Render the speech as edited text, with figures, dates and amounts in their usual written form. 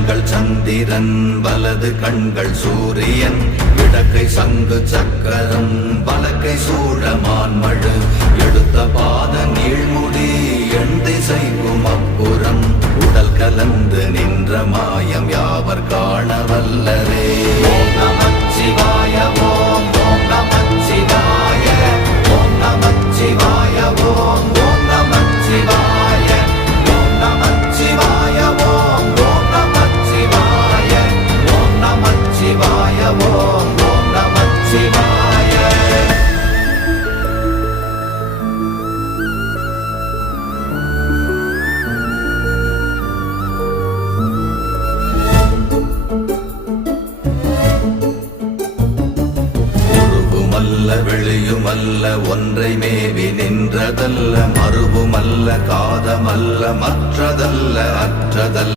கண்கள் சந்திரன் வலது கண்கள் சூரியன் இடக்கை சங்கு சக்கரம் வலக்கை சூழமான்மழு எடுத்த பாத நீழ்முடி எண் திசைக்கும் அப்புறம் உடல் கலந்து நின்ற மாயம் யாவர் காண வல்லரே. ஓம் நமச்சிவாய ஓம் ஓம் நமச்சிவாய ஓம் நமச்சிவாய ஓம் ஓம் நமச்சிவாய ஓம் நமச்சிவாய ஓம் ஓம் நமச்சிவாய ஓம் நமச்சிவாய ஓம் ஓம் நமச்சிவாய. வெளியுமல்ல ஒன்றை மேவி நின்றதல்ல மறுவுமல்ல காதமல்ல மற்றதல்ல அற்றதல்ல